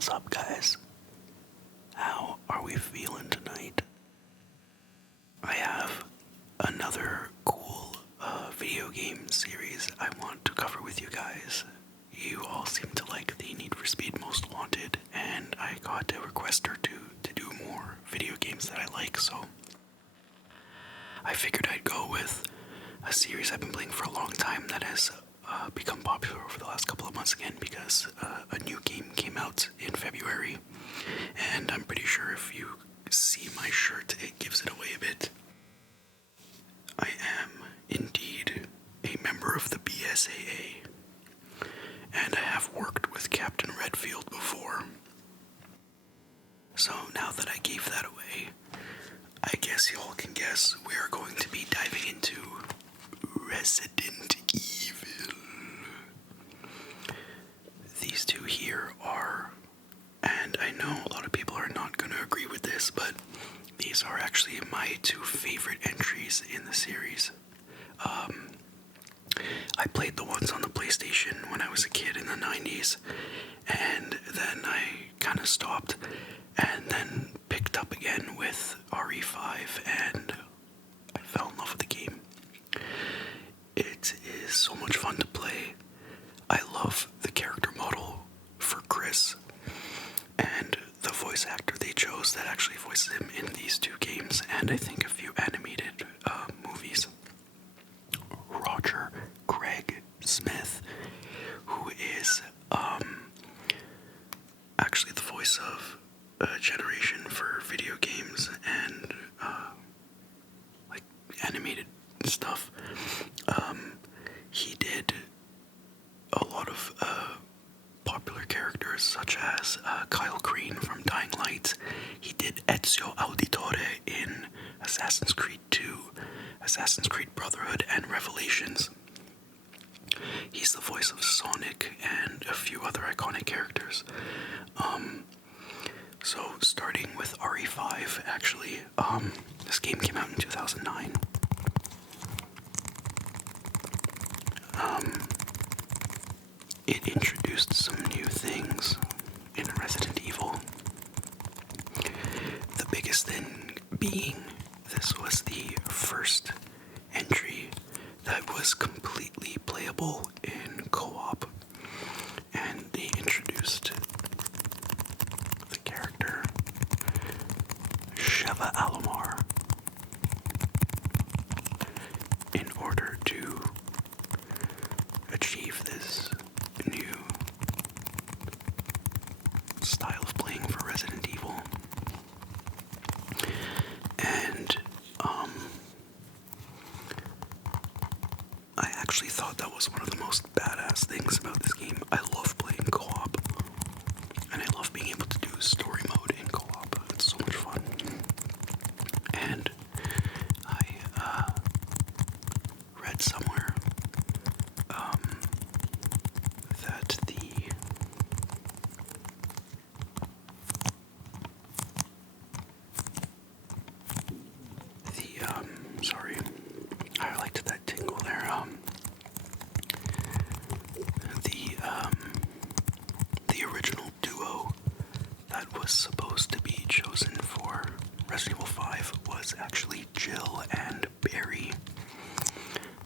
What's up, guys? How are we feeling tonight? I have another cool video game series I want to cover with you guys. You all seem to like the Need for Speed Most Wanted, and I got a request or two to do more video games that I like, so I figured I'd go with a series I've been playing for a long time that has become popular over the last couple of months again because a new game came out in February, and I'm pretty sure if you see my shirt, it gives it away a bit. I am indeed a member of the BSAA, and I have worked with Captain Redfield before. So now that I gave that away, I guess y'all can guess we are going to be diving into Resident Evil. These two here are, and I know a lot of people are not going to agree with this, but these are actually my two favorite entries in the series. I played the ones on the PlayStation when I was a kid in the 90s, and then I kind of stopped, and then picked up again with RE5, and I fell in love with the game. It is so much fun to play. I love the character model for Chris, and the voice actor they chose that actually voices him in these two games, and I think a few animated movies. Roger Craig Smith, who is actually the voice of Generation for video games and like animated stuff. He did a lot of popular characters such as Kyle Green from Dying Light. He did Ezio Auditore in Assassin's Creed 2, Assassin's Creed Brotherhood, and Revelations. He's the voice of Sonic and a few other iconic characters. So starting with RE5, actually, this game came out in 2009. It introduced some new things in Resident Evil. The biggest thing being this was the first entry that was completely playable in co-op, and they introduced the character Sheva Alomar in order to achieve this new style of playing for Resident Evil. And I actually thought that was one of the most badass things about this game. I love playing co-op, and I love being able to do story mode in co-op. It's so much fun. And I read somewhere that sorry, I liked that tingle there. The original duo that was supposed to be chosen for Resident Evil 5 was actually Jill and Barry.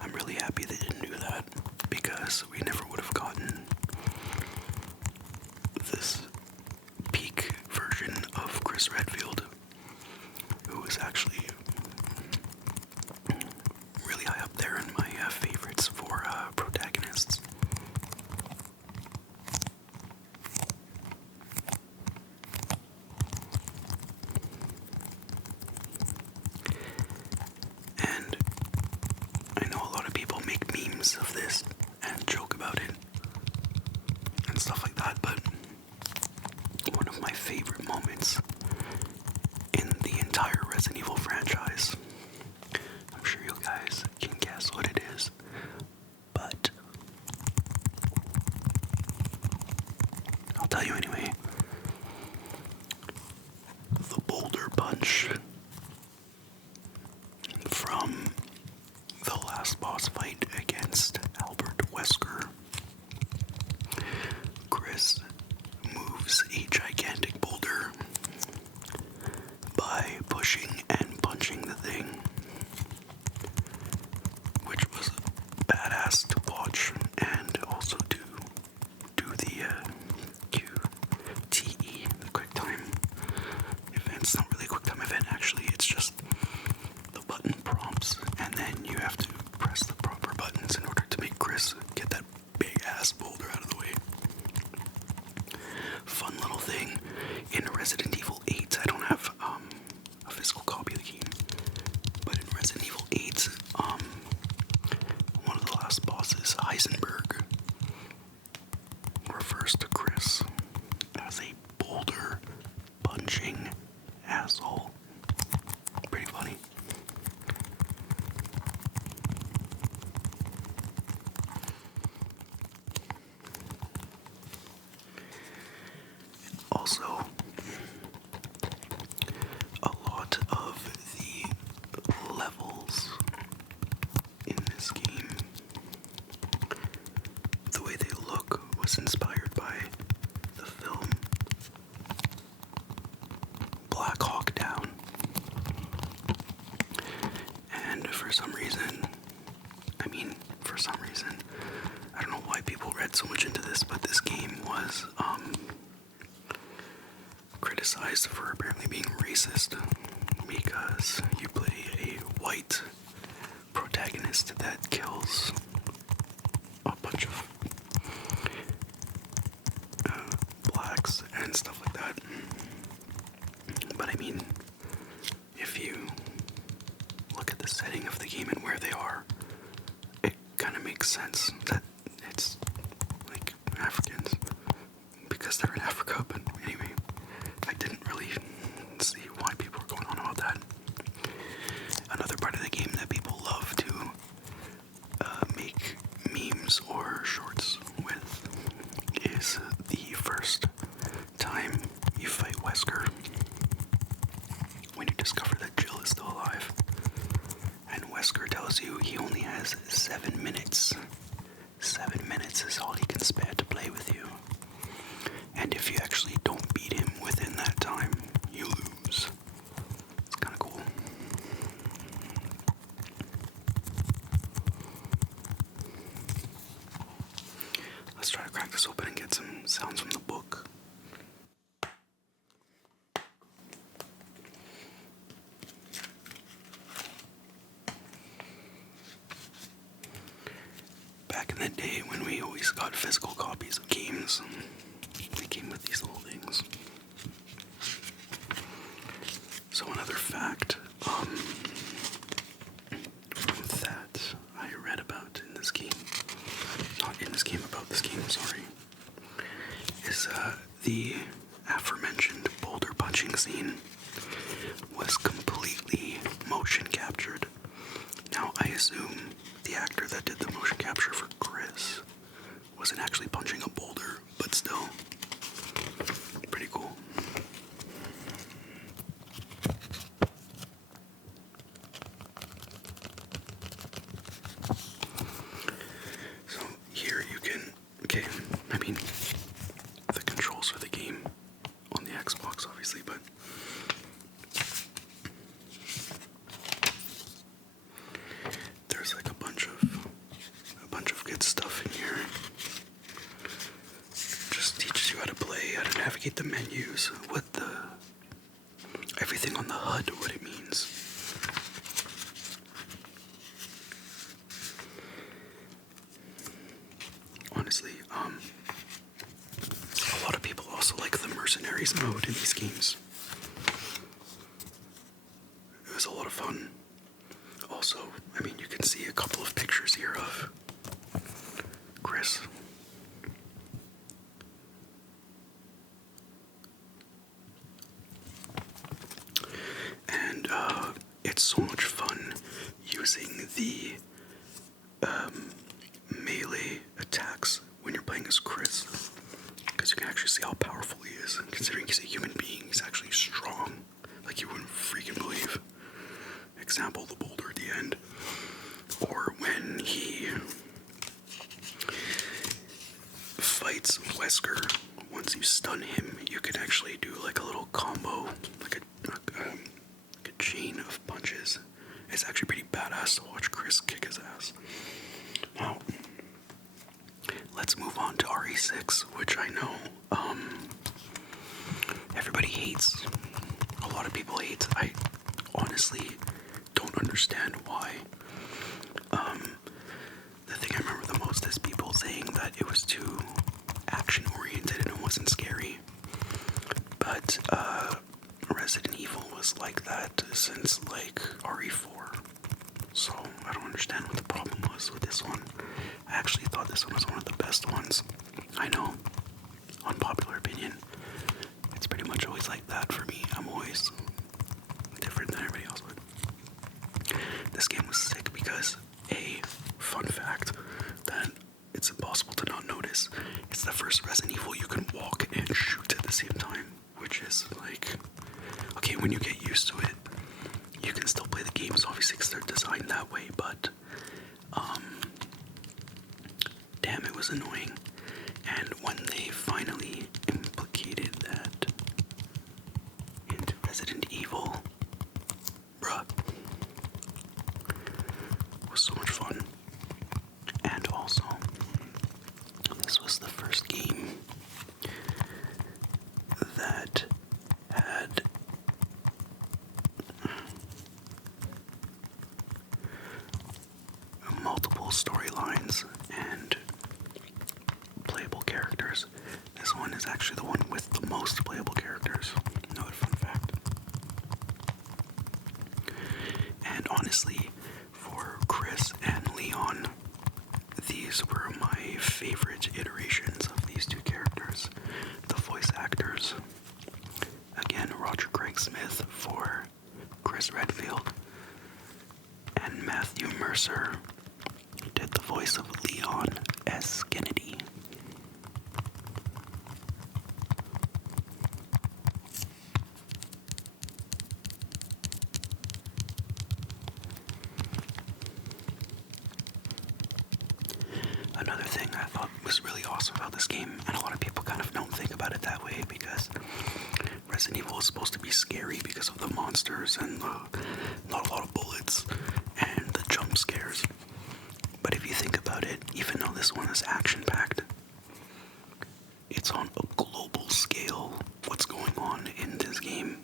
I'm really happy they didn't do that, because we never would have gotten this peak version of Chris Redfield, who was actually really high up there in my favorites for protagonists. And I know a lot of people make memes of this and joke about it and stuff like that, but one of my favorite moments in the entire Resident Evil franchise, I'm sure you guys can guess what it is, but I'll tell you anyway. The boulder punch from the last boss fight against Albert Wesker. Chris moves a gigantic fun little thing in Resident Evil 8. I don't have a physical copy of the game, but in Resident Evil 8, one of the last bosses, Heisenberg, refers to Chris as a boulder punching asshole. Pretty funny. Also, a lot of the levels in this game, the way they look, was inspired by the film Black Hawk Down. And for some reason, I don't know why people read so much into this, but this game was criticized for apparently being racist because you play a white protagonist that kills a bunch of blacks and stuff like that. But I mean, if you look at the setting of the game and where they are, it kind of makes sense that it's like Africans because they're in Africa. But anyway, I didn't really see why people were going on about that. Another part of the game that people love to make memes or shorts with is the first time you fight Wesker when you discover that Jill is still alive. And Wesker tells you he only has 7 minutes. 7 minutes is all he can spare to play with you. And if you actually don't beat him within that time, you lose. It's kind of cool. Let's try to crack this open and get some sounds from the book. Back in the day when we always got physical copies of games, they came with these little things. So another fact that I read about in this game, not in this game, about this game, sorry, is the aforementioned boulder punching scene was completely motion captured. Now, I assume the actor that did the motion capture for Chris wasn't actually punching a boulder, but still, pretty cool. So here you can, the controls for the game on the Xbox, obviously, but there's like a bunch of good stuff in here. Just teaches you how to play, how to navigate the menus, everything on the HUD, what it means. Honestly, a lot of people also like the mercenaries mode in these games. It was a lot of fun. Also, you can see a couple of pictures here of Chris. And it's so much fun using the melee attacks when you're playing as Chris, because you can actually see how powerful he is. And considering he's a human being, he's actually strong, like you wouldn't freaking believe. Example, the boulder at the end. Or when he fights Wesker, once you stun him, you can actually do like a little combo, like a chain of punches. It's actually pretty badass to watch Chris kick his ass. Now, let's move on to RE6, which I know everybody hates. A lot of people hate. I honestly don't understand why. The thing I remember the most is people saying that it was too action-oriented and it wasn't scary. was like that since like RE4. So I don't understand what the problem was with this one. I actually thought this one was one of the best ones. I know, unpopular opinion. It's pretty much always like that for me. I'm always different than everybody else. But this game was sick because, fun fact that it's impossible to not notice, it's the first Resident Evil you can walk and shoot at the same time, which is like, okay, when you get used to it, you can still play the games, obviously, because they're designed that way, but, damn, it was annoying. And when they finally implicated that into Resident Evil, bruh, it was so much fun. And also, this was the first game that had multiple storylines and playable characters. This one is actually the one with the most playable characters. Another fun fact. And honestly, for Chris and Leon, these were my favorite iterations of these two characters. The voice actors. Again, Roger Craig Smith for Chris Redfield, and Matthew Mercer did the voice of Leon S. Kennedy. Another thing I thought was really awesome about this game, and a lot of people kind of don't think about it that way because Resident Evil is supposed to be scary because of the monsters and not a lot of bullets and the jump scares. But if you think about it, even though this one is action-packed, it's on a global scale what's going on in this game,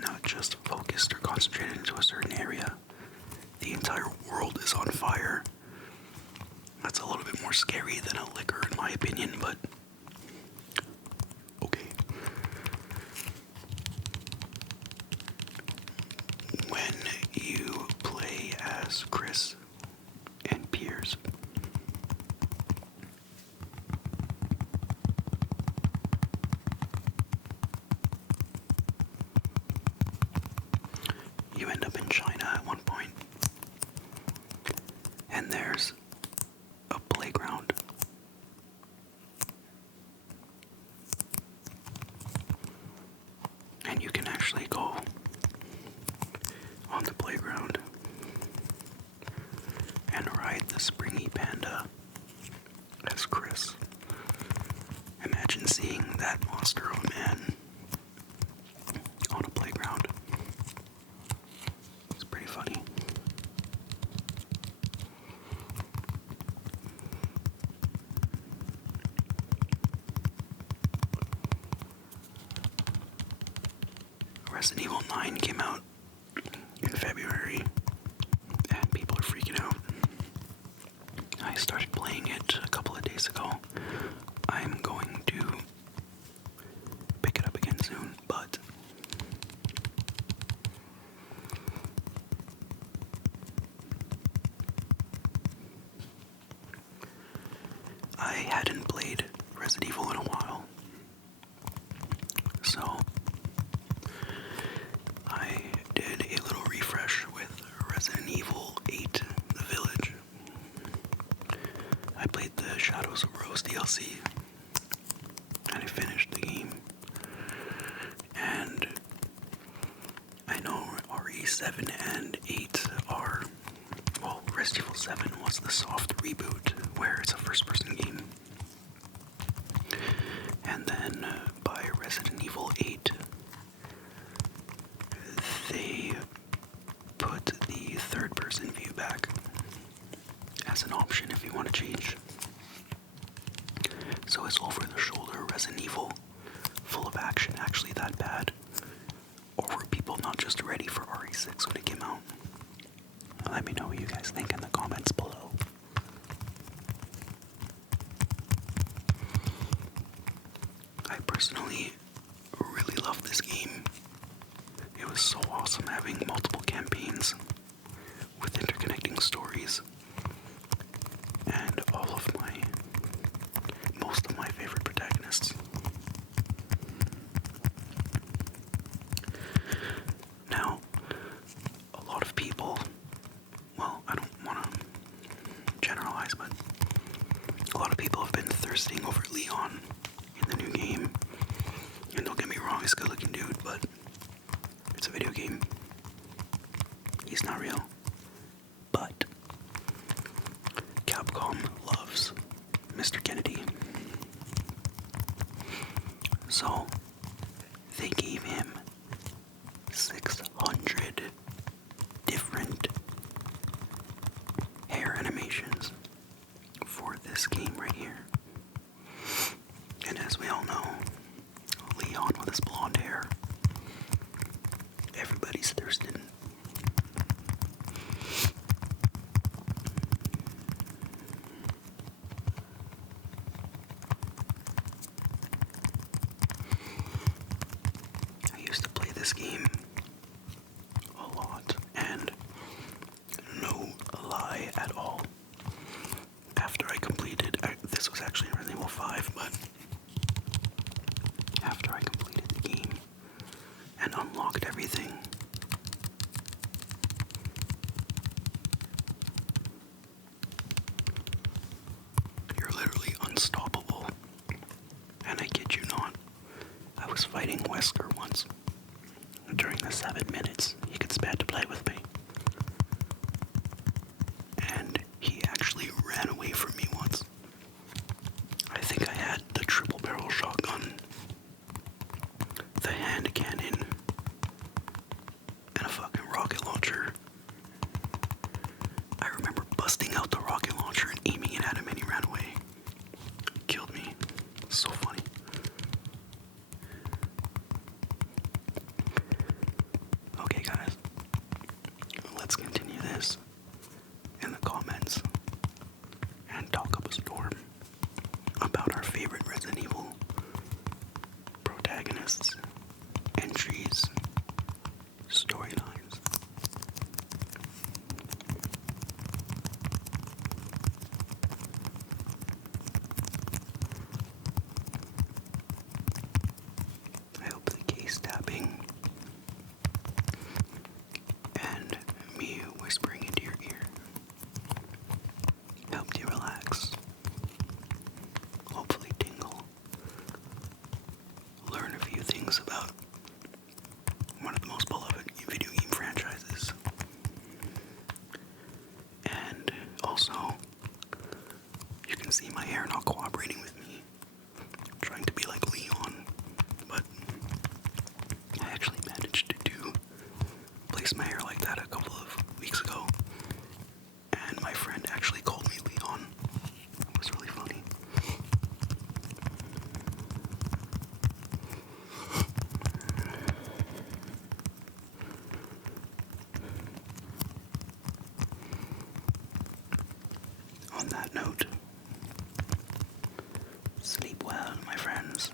not just focused or concentrated into a certain area. The entire world is on fire. That's a little bit more scary than a liquor, in my opinion, but okay. When you play as Chris and Piers, you end up in China at one point, and there's a playground. And you can actually go on the playground and ride the springy panda as Chris. Imagine seeing that monster of a man on a playground. It's pretty funny. Resident Evil 9 came out in February, and people are freaking out. I started playing it a couple of days ago. I'm going to pick it up again soon, but I hadn't played Resident Evil in a while, so I did a little refresh with Resident Evil 8, The Village. I played the Shadows of Rose DLC, and I finished the game. And I know RE7 and 8 are, well, Resident Evil 7 was the soft reboot, where it's a first-person game. And then by Resident Evil 8, they put the third-person view back as an option if you want to change. So is over-the-shoulder Resident Evil full of action actually that bad? Or were people not just ready for RE6 when it came out? Let me know what you guys think in the comments below. I personally really love this game. It was so awesome having multiple campaigns with interconnecting stories, and most of my favorite protagonists. Now, a lot of people, well, I don't want to generalize, but a lot of people have been thirsting over Leon in the new game. And don't get me wrong, he's a good looking dude, but it's a video game. He's not real. But Capcom loves Mr. Kennedy. So they gave him 600 different hair animations for this game right here. And as we all know, Leon with his blonde hair, everybody's thirsting. I used to play this game a lot, and no lie at all. After I completed, this was actually in Resident Evil 5, but after I completed the game and unlocked everything, you're literally unstoppable. And I kid you not, I was fighting Wesker once. During the 7 minutes he could spare to play with me. And he actually ran away from me once. I think I had the triple barrel shotgun, the hand cannon, and a fucking rocket launcher. I remember busting out the rocket launcher and aiming it at him, and he ran away. He killed me. So funny. Okay, guys. Let's continue this in the comments and talk up a storm about our favorite Resident Evil protagonists, entries, storylines. I hope the case tapping and me whispering into your ear helped you relax. Hopefully tingle. Learn a few things about one of the most beloved video game franchises. And also, you can see my hair not cooperating with me, trying to be like Leon, but I actually managed to place my hair like that a couple of weeks ago, and my friend actually called me Leon. It was really funny. On that note, sleep well, my friends.